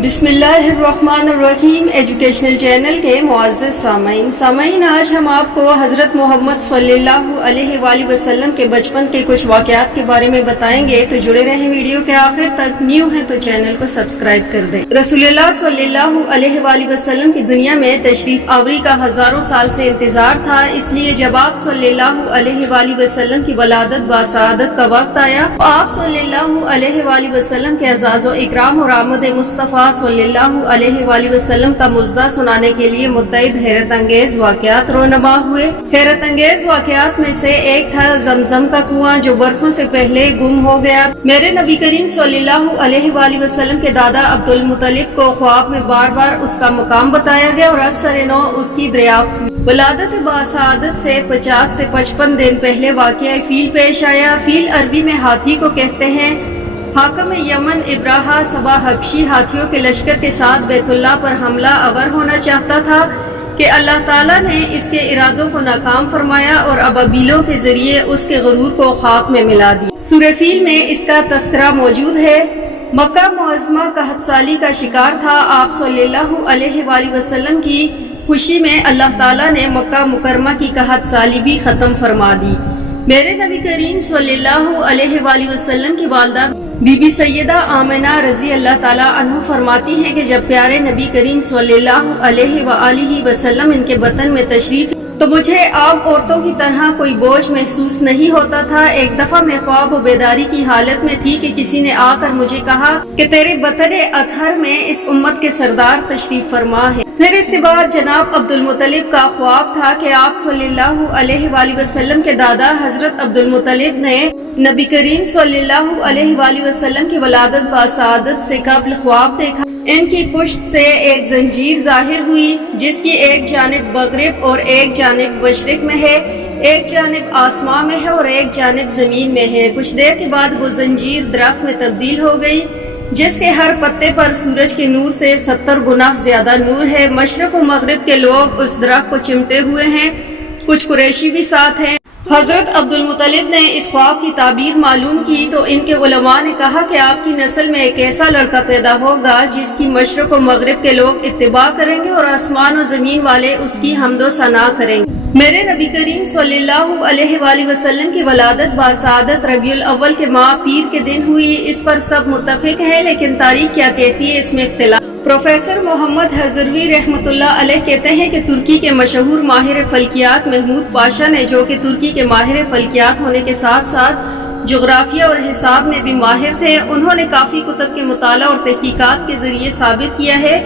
बिस्मिल्लाहिर्रहमानिर्रहीम educational channel के मुअज़्ज़ज़ सामईन, आज हम आपको हज़रत मोहम्मद सल्लल्लाहु अलैहि वसल्लम के बचपन के कुछ वाक़यात के बारे में बताएंगे। तो जुड़े रहें वीडियो के आखिर तक। न्यू हैं तो चैनल को सब्सक्राइब कर दें। रसूलुल्लाह सल्लल्लाहु अलैहि वसल्लम की दुनिया में तशरीफ़ आवरी का हज़ारों साल से इंतज़ार था, इसलिए जब आप सल्लल्लाहु अलैहि वसल्लम की वलादत बासआदत का वक्त आया, आप सल्लल्लाहु अलैहि वसल्लम के अज़ाज़ो इकराम और आमद मुस्तफ़ा सल्लल्लाहु अलैहि वसल्लम का मुज़दा सुनाने के लिए मुत्तइद हैरत अंगेज वाक़यात रोनमा हुए। हैरत अंगेज वाक़यात में से एक था ज़मज़म का कुआं, जो बरसों से पहले गुम हो गया। मेरे नबी करीम सल्लल्लाहु अलैहि वसल्लम के दादा अब्दुल मुत्तलिब को ख्वाब में बार बार उसका मुकाम बताया गया और असर नौ उसकी दरियाफ्त हुई। वलादत बासआदत से 50 से 55 दिन पहले वाक़या फील पेश आया। फील अरबी में हाथी को कहते हैं। हाकम यमन इब्राहा सबा हबशी हाथियों के लश्कर के साथ बैतुल्लाह पर हमला आवर होना चाहता था कि अल्लाह ताला ने इसके इरादों को नाकाम फरमाया और अबाबीलों के जरिए उसके गुरूर को खाक में मिला दिया। सूरह फील में इसका तस्करा मौजूद है। मक्का मुअज़्ज़मा कहत साली का शिकार था। आप सल्लल्लाहु अलैहि वसल्लम की खुशी में अल्लाह ताला ने मक्का मुकरमा की कहत साली भी खत्म फरमा दी। मेरे नबी करीम सल्लल्लाहु अलैहि वसल्लम की वालदा बीबी सैयदा आमिना रजी अल्लाह ताला अन्हा फरमाती हैं कि जब प्यारे नबी करीम सल्लल्लाहु अलैहि वसल्लम इनके वतन में तशरीफ तो मुझे आम औरतों की तरह कोई बोझ महसूस नहीं होता था। एक दफा मैं ख्वाब व बेदारी की हालत में थी कि किसी ने आकर मुझे कहा कि तेरे वतन अतहर में इस उम्मत के सरदार तशरीफ फरमा है। फिर इसके बाद जनाब अब्दुल मुत्तलिब का ख्वाब था कि आप सल्लल्लाहु अलैहि वसल्लम के दादा हजरत अब्दुल मुत्तलिब ने नबी करीम सल्लल्लाहु अलैहि वसल्लम की वलादत बासआदत से कबल ख्वाब देखा। इनकी पुश्त से एक जंजीर जाहिर हुई, जिसकी एक जानिब मगरिब और एक जानिब मशरिक में है, एक जानिब आसमां में है और एक जानिब जमीन में है। कुछ देर के बाद वो जंजीर दरख्त में तब्दील हो गई, जिसके हर पत्ते पर सूरज के नूर से 70 गुना ज्यादा नूर है। मशरक और मगरिब के लोग उस दरख्त को चिमटे हुए हैं, कुछ कुरैशी भी साथ हैं। हजरत अब्दुल मुत्तलिब ने इस ख्वाब की ताबीर मालूम की तो इनके उलमा ने कहा कि आपकी नस्ल में एक ऐसा लड़का पैदा होगा जिसकी मशरक और मगरिब के लोग इत्तिबा करेंगे और आसमान और जमीन वाले उसकी हम्दो सना करेंगे। मेरे नबी करीम सल्लल्लाहु अलैहि वसल्लम की वलादत बासआदत रबीउल अव्वल के माह पीर के दिन हुई। इस पर सब मुत्तफिक है, लेकिन तारीख क्या कहती है इसमें इख्तिलाफ। प्रोफेसर मोहम्मद हजरवी रहमतुल्लाह अलैह कहते हैं कि तुर्की के मशहूर माहिर फल्कियात महमूद पाशा ने, जो कि तुर्की के माहिर फल्कियात होने के साथ साथ जोग्राफिया और हिसाब में भी माहिर थे, उन्होंने काफ़ी कुतुब के मुताला और तहकीकात के जरिए साबित किया है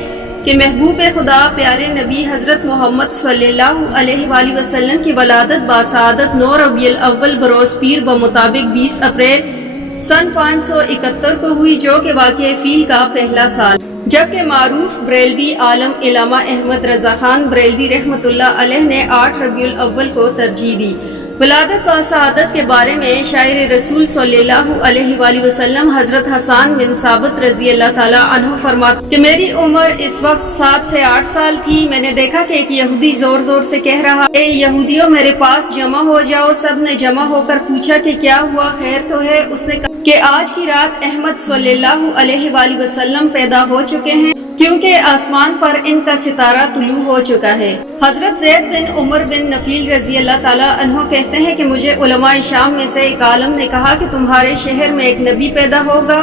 कि महबूब खुदा प्यारे नबी हजरत मोहम्मद सल्लल्लाहु अलैहि वसल्लम की वलादत बासआदत 9 रबीउल अव्वल बरोज़ पीर बमुताबिक 20 अप्रैल सन 571 को हुई, जो कि वाक़या फील का पहला साल। जबकि मारूफ बरेलवी आलम इलामा अहमद रजा खान बरेलवी रहमतुल्लाह अलैह ने 8 रबीउल अव्वल को तरजीह दी। वलादत बासआदत के बारे में शायर रसूल सल्लल्लाहु अलैहि वसल्लम हजरत हसन बिन साबित रजी अल्लाह ताला अन्हु फरमाते कि मेरी उम्र इस वक्त 7 से 8 साल थी। मैंने देखा कि एक यहूदी जोर जोर से कह रहा, ए यहूदियों मेरे पास जमा हो जाओ। सब ने जमा होकर पूछा कि क्या हुआ, खैर तो है। उसने कहा कि आज की रात अहमद सल्लल्लाहु अलैहि वसल्लम पैदा हो चुके हैं, क्योंकि आसमान पर इनका सितारा तुलू हो चुका है। हजरत ज़ैद बिन उमर बिन नफील रजी अल्लाह ताला अन्हो कहते हैं कि मुझे उलमा शाम में से एक आलम ने कहा कि तुम्हारे शहर में एक नबी पैदा होगा,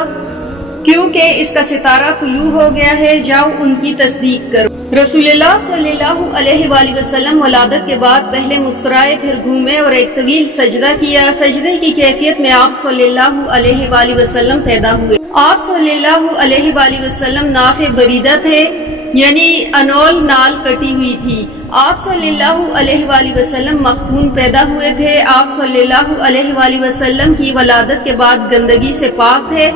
क्योंकि इसका सितारा तुलू हो गया है, जाओ उनकी तस्दीक करो। रसूलुल्लाह सल्लल्लाहु अलैहि वसल्लम वलादत के बाद पहले मुस्कुराए, फिर घूमे और एक तवील सजदा किया। सजदे की कैफियत में आप सल्लल्लाहु अलैहि वसल्लम पैदा हुए। आप सल्लल्लाहु अलैहि वसल्लम नाफे बरीदा थे, यानी अनोल नाल कटी हुई थी। आप सल्लल्लाहु अलैहि वसल्लम मख्तून पैदा हुए थे। आप सल्लल्लाहु अलैहि वसल्लम की वलादत के बाद गंदगी से पाक थे,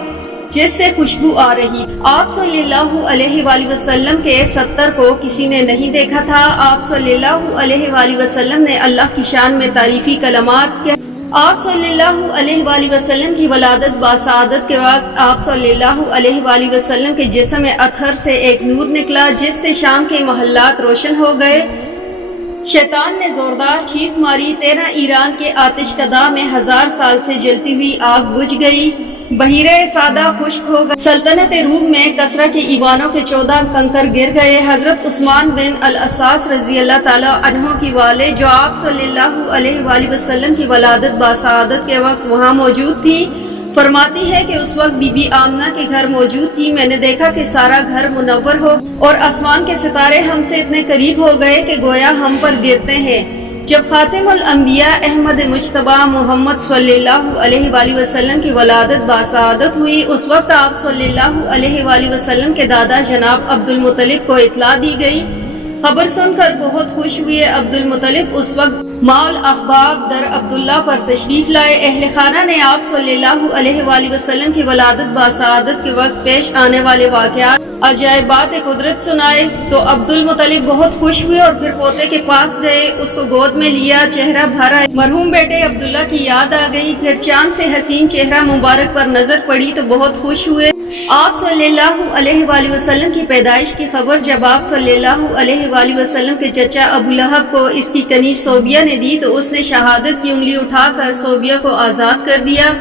जिससे खुशबू आ रही। आप सल्लल्लाहु अलैहि वसल्लम के 70 को किसी ने नहीं देखा था। आप सल्लल्लाहु अलैहि वसल्लम ने अल्लाह की शान में तारीफी कलमात किया। आप सल्लल्लाहु अलैहि वसल्लम की वलादत बासआदत के वक्त आप सल्लल्लाहु अलैहि वसल्लम के जिस्म अतहर से एक नूर निकला, जिससे शाम के महल्लात रोशन हो गए। शैतान ने जोरदार चीख मारी। 13 ईरान के आतिश कदा में 1000 साल से जलती हुई आग बुझ गई। बहीरे सादा खुश्क हो गए। सल्तनत रूम में कसरा के ईवानों के 14 कंकर गिर गए। हजरत उस्मान बिन अल असास रजी अल्लाह ताला अन्हो की वाले जो आप सल्लल्लाहु अलैहि वसल्लम की वलादत बासआदत के वक्त वहाँ मौजूद थी, फरमाती है कि उस वक्त बीबी आमना के घर मौजूद थी। मैंने देखा कि सारा घर मुनव्वर हो और आसमान के सितारे हमसे इतने करीब हो गए कि गोया हम पर गिरते हैं। जब खातिमुल अंबिया अहमद मुज्तबा मोहम्मद सल्लल्लाहु अलैहि वसल्लम की वलादत बासआदत हुई, उस वक्त आप सल्लल्लाहु अलैहि वसल्लम के दादा जनाब अब्दुल मुत्तलिब को इत्ला दी गई। खबर सुनकर बहुत खुश हुए। अब्दुल मुत्तलिब उस वक्त माउल अहबाब दर अब्दुल्ला पर तशरीफ लाए। अहले खाना ने आप सल्लल्लाहु अलैहि वसल्लम की वलादत बासआदत के वक्त पेश आने वाले वाक़यात अजायबात कुदरत सुनाए तो अब्दुल मुत्तलिब बहुत खुश हुए और फिर पोते के पास गए, उसको गोद में लिया, चेहरा भर आया। मरहूम बेटे अब्दुल्ला की याद आ गई। फिर चांद से हसीन चेहरा मुबारक पर नजर पड़ी तो बहुत खुश हुए। आप सल्लल्लाहु अलैहि वसल्लम की पैदाइश की खबर जब आप सल्लल्लाहु अलैहि वसल्लम के चचा अबू लहब को इसकी कनी सोबिया ने दी तो उसने शहादत की उंगली उठाकर सोबिया को आज़ाद कर दिया।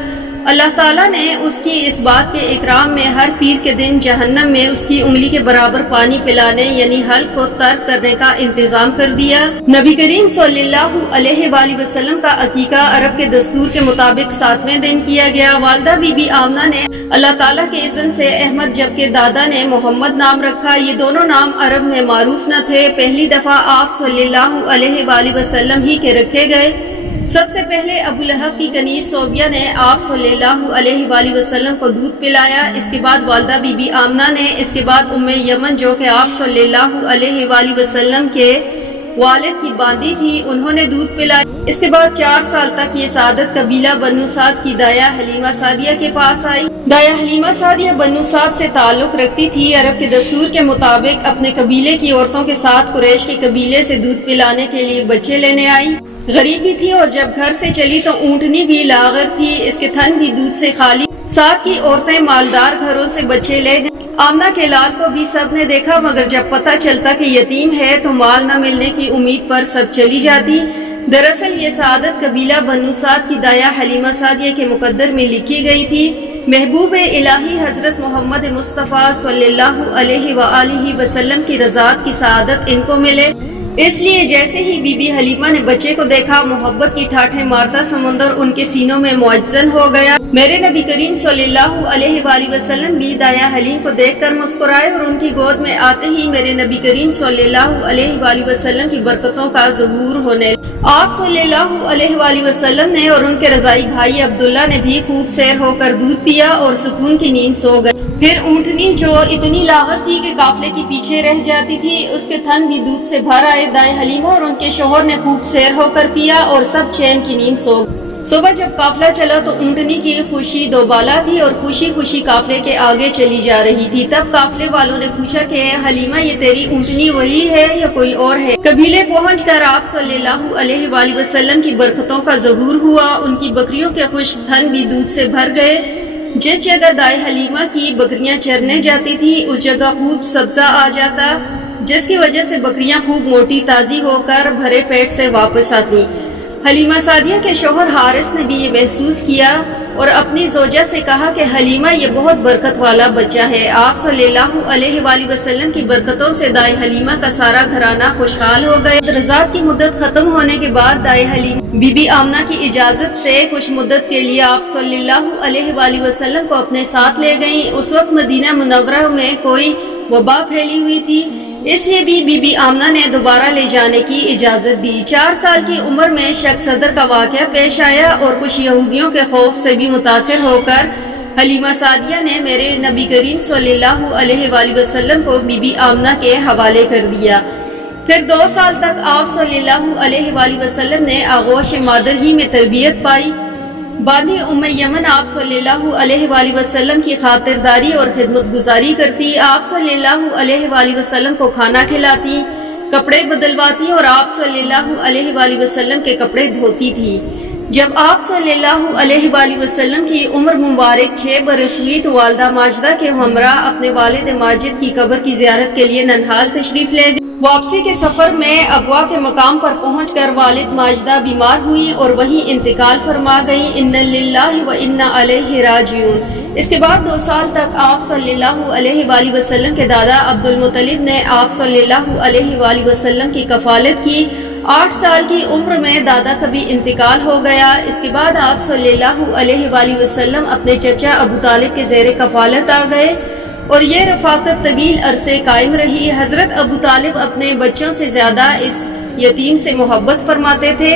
अल्लाह ताला ने उसकी इस बात के इकराम में हर पीर के दिन जहन्नम में उसकी उंगली के बराबर पानी पिलाने यानी हल को तर्क करने का इंतजाम कर दिया। नबी करीम सल्लल्लाहु अलैहि वसल्लम का अकीका अरब के दस्तूर के मुताबिक 7वें दिन किया गया। वालिदा बीबी आमना ने अल्लाह ताला के इज़्न से अहमद जबकि दादा ने मोहम्मद नाम रखा। ये दोनों नाम अरब में मारूफ न थे। पहली दफा आप सल्लल्लाहु अलैहि वसल्लम ही के रखे गए। सबसे पहले अबू लहब की कनीज सोबिया ने आप सल्लल्लाहु अलैहि वसल्लम को दूध पिलाया। इसके बाद वालिदा बीबी आमना ने, इसके बाद उम्मे यमन जो कि आप सल्लल्लाहु अलैहि वसल्लम के वालिद की बांदी थी, उन्होंने दूध पिलाया। इसके बाद 4 साल तक ये सादत कबीला बन्नू साद की दाया हलीमा सादिया के पास आई। दाया हलीमा सादिया बन्नू साद से ताल्लुक रखती थी। अरब के दस्तूर के मुताबिक अपने कबीले की औरतों के साथ कुरैश के कबीले से दूध पिलाने के लिए बच्चे लेने आई। गरीबी थी और जब घर से चली तो ऊँटनी भी लागर थी, इसके थन भी दूध से खाली। साथ की औरतें मालदार घरों से बच्चे ले गई। आमना के लाल को भी सब ने देखा, मगर जब पता चलता कि यतीम है तो माल न मिलने की उम्मीद पर सब चली जाती। दरअसल ये सादत कबीला बन्नू साद की दाया हलीमा सादिया के मुकद्दर में लिखी गई थी। महबूब इलाही हजरत मोहम्मद मुस्तफ़ा सल्लल्लाहु अलैहि वसल्लम की रज़ात की सादत इनको मिले, इसलिए जैसे ही बीबी हलीमा ने बच्चे को देखा, मोहब्बत की ठाठें मारता समुंदर उनके सीनों में मुअज्जन हो गया। मेरे नबी करीम सल्लल्लाहु अलैहि वसल्लम भी दाया हलीम को देखकर मुस्कुराए और उनकी गोद में आते ही मेरे नबी करीम सल्लल्लाहु अलैहि वसल्लम की बरकतों का ज़हूर होने। आप सल्लल्लाहु अलैहि वसल्लम ने और उनके रज़ाई भाई अब्दुल्ला ने भी खूब सैर होकर दूध पिया और सुकून की नींद सो गए। फिर ऊँटनी जो इतनी लागर थी कि काफले के पीछे रह जाती थी, उसके थन भी दूध से भर आए। दाई हलीमा और उनके शोहर ने खूब सैर होकर पिया और सब चैन की नींद सो गए। सुबह जब काफला चला तो ऊँटनी की खुशी दोबाला थी और खुशी खुशी काफले के आगे चली जा रही थी। तब काफले वालों ने पूछा कि हलीमा, ये तेरी ऊँटनी वही है या कोई और है? कबीले पहुंचकर आप सल्लल्लाहु अलैहि वसल्लम की बरकतों का ज़हूर हुआ। उनकी बकरियों के खुश्क थन भी दूध से भर गए। जिस जगह दाई हलीमा की बकरियां चरने जाती थी उस जगह खूब सब्जा आ जाता, जिसकी वजह से बकरियां खूब मोटी ताजी होकर भरे पेट से वापस आती। हलीमा सादिया के शोहर हारिस ने भी ये महसूस किया और अपनी जोजा से कहा कि हलीमा, ये बहुत बरकत वाला बच्चा है। आप सल्लल्लाहु अलैहि वसल्लम की बरकतों से दाई हलीमा का सारा घराना खुशहाल हो गया। रज़ात की मुद्दत खत्म होने के बाद दाई हलीमा बीबी आमना की इजाजत से कुछ मुद्दत के लिए आप सल्लल्लाहु अलैहि वसल्लम को अपने साथ ले गईं। उस वक्त मदीना मुनव्वरा में कोई वबा फैली हुई थी, इसलिए भी बीबी आमना ने दोबारा ले जाने की इजाजत दी। 4 साल की उम्र में शक सदर का वाक़या पेश आया और कुछ यहूदियों के खौफ से भी मुतासिर होकर हलीमा सादिया ने मेरे नबी करीम सल्लल्लाहु अलैहि वसल्लम को बीबी आमना के हवाले कर दिया। फिर 2 साल तक आप सल्लल्लाहु अलैहि वसल्लम ने आगोश मादर ही में तरबियत पाई। बानी उम्मे यमन आप सल्लल्लाहु अलैहि वसल्लम की खातिरदारी और खिदमत गुजारी करती। आप सल्लल्लाहु अलैहि वसल्लम को खाना खिलाती, कपड़े बदलवाती और आप सल्लल्लाहु अलैहि वसल्लम के कपड़े धोती थी। جب آپ صلی اللہ علیہ وآلہ وسلم کی عمر مبارک 6 برس ہوئی تو والدہ ماجدہ کے ہمراہ اپنے والد ماجد کی قبر کی زیارت کے لیے ننہال تشریف لے گئے۔ واپسی کے سفر میں ابوا کے مقام پر پہنچ کر والد ماجدہ بیمار ہوئی اور وہیں انتقال فرما گئی۔ انا للہ و انا الیہ راجعون۔ اس کے بعد 2 سال تک آپ صلی اللہ علیہ وآلہ وسلم کے دادا عبد المطلب نے آپ صلی اللہ علیہ وآلہ وسلم کی کفالت کی۔ 8 سال کی عمر میں دادا کا بھی انتقال ہو گیا۔ اس کے بعد آپ صلی اللہ علیہ وآلہ وسلم اپنے چچا ابو طالب کے زیر کفالت آ گئے اور یہ رفاقت طویل عرصے قائم رہی۔ حضرت ابو طالب اپنے بچوں سے زیادہ اس یتیم سے محبت فرماتے تھے۔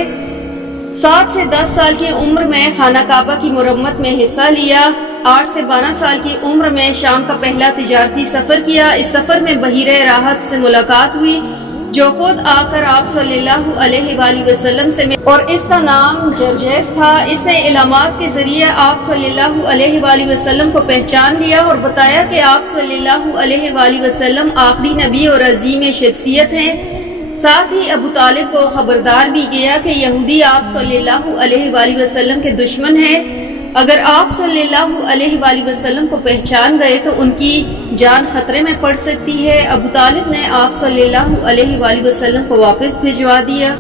7 سے 10 سال کی عمر میں خانہ کعبہ کی مرمت میں حصہ لیا۔ 8 سے 12 سال کی عمر میں شام کا پہلا تجارتی سفر کیا۔ اس سفر میں بحیرہ راحت سے ملاقات ہوئی جو خود آ کر آپ صلی اللہ علیہ وآلہ وسلم سے اور اس کا نام جرجیس تھا۔ اس نے علامات کے ذریعے آپ صلی اللہ علیہ وآلہ وسلم کو پہچان لیا اور بتایا کہ آپ صلی اللہ علیہ وآلہ وسلم آخری نبی اور عظیم شخصیت ہیں۔ ساتھ ہی ابو طالب کو خبردار بھی کیا کہ یہودی آپ صلی اللہ علیہ وآلہ وسلم کے دشمن ہیں۔ اگر آپ صلی اللہ علیہ وآلہ وسلم کو پہچان گئے تو ان کی جان خطرے میں پڑ سکتی ہے۔ ابو طالب نے آپ صلی اللہ علیہ وآلہ وسلم کو واپس بھجوا دیا۔